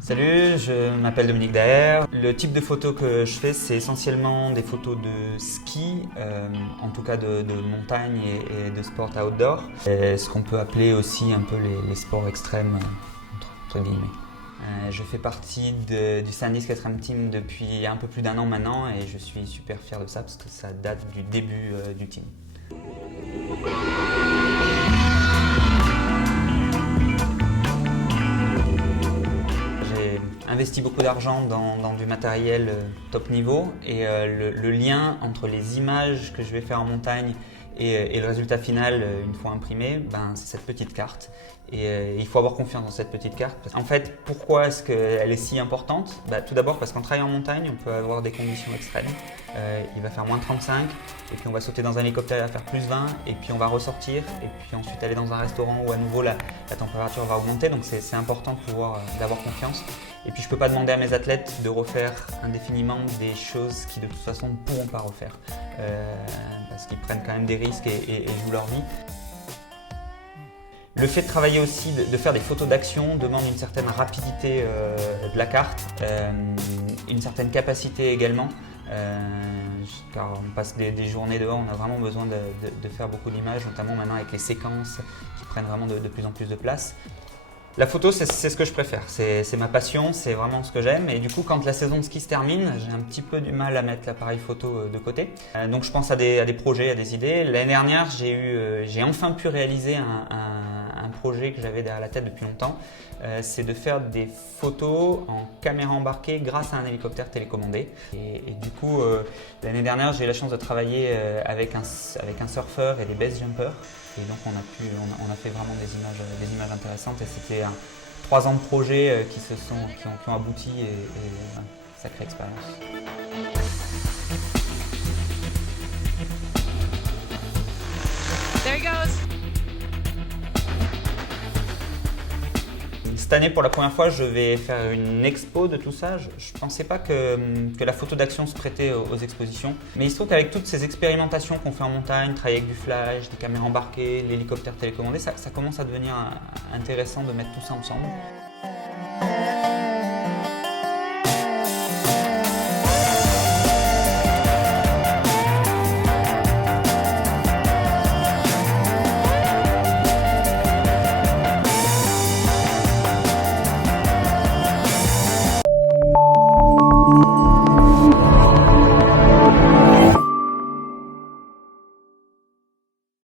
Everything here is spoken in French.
Salut, je m'appelle Dominique Daher. Le type de photos que je fais, c'est essentiellement des photos de ski, en tout cas de montagne et de sport outdoor. Et ce qu'on peut appeler aussi un peu les sports extrêmes, entre guillemets. Je fais partie du SanDisk Extreme Team depuis un peu plus d'1 an maintenant et je suis super fier de ça parce que ça date du début du team. Investi beaucoup d'argent dans du matériel top niveau et le lien entre les images que je vais faire en montagne et le résultat final une fois imprimé, c'est cette petite carte. Et il faut avoir confiance dans cette petite carte. En fait, pourquoi est-ce qu'elle est si importante? Tout d'abord parce qu'en travaillant en montagne, on peut avoir des conditions extrêmes. Il va faire moins 35 et puis on va sauter dans un hélicoptère, il va faire plus 20 et puis on va ressortir et puis ensuite aller dans un restaurant où à nouveau la température va augmenter. Donc c'est important d'avoir confiance. Et puis je ne peux pas demander à mes athlètes de refaire indéfiniment des choses qui de toute façon ne pourront pas refaire parce qu'ils prennent quand même des risques et jouent leur vie. Le fait de travailler aussi, de faire des photos d'action demande une certaine rapidité de la carte, une certaine capacité également, car on passe des journées dehors, on a vraiment besoin de faire beaucoup d'images, notamment maintenant avec les séquences qui prennent vraiment de plus en plus de place. La photo, c'est ce que je préfère, c'est ma passion, c'est vraiment ce que j'aime et du coup quand la saison de ski se termine, j'ai un petit peu du mal à mettre l'appareil photo de côté. Donc je pense à des projets, à des idées. L'année dernière, j'ai enfin pu réaliser un projet que j'avais derrière la tête depuis longtemps, c'est de faire des photos en caméra embarquée grâce à un hélicoptère télécommandé. Et du coup, l'année dernière, j'ai eu la chance de travailler avec un surfeur et des base jumpers. Et donc on a fait vraiment des images intéressantes et c'était 3 ans de projet qui ont abouti et sacrée expérience. There he goes. Cette année, pour la première fois, je vais faire une expo de tout ça. Je ne pensais pas que la photo d'action se prêtait aux expositions. Mais il se trouve qu'avec toutes ces expérimentations qu'on fait en montagne, travailler avec du flash, des caméras embarquées, l'hélicoptère télécommandé, ça commence à devenir intéressant de mettre tout ça ensemble.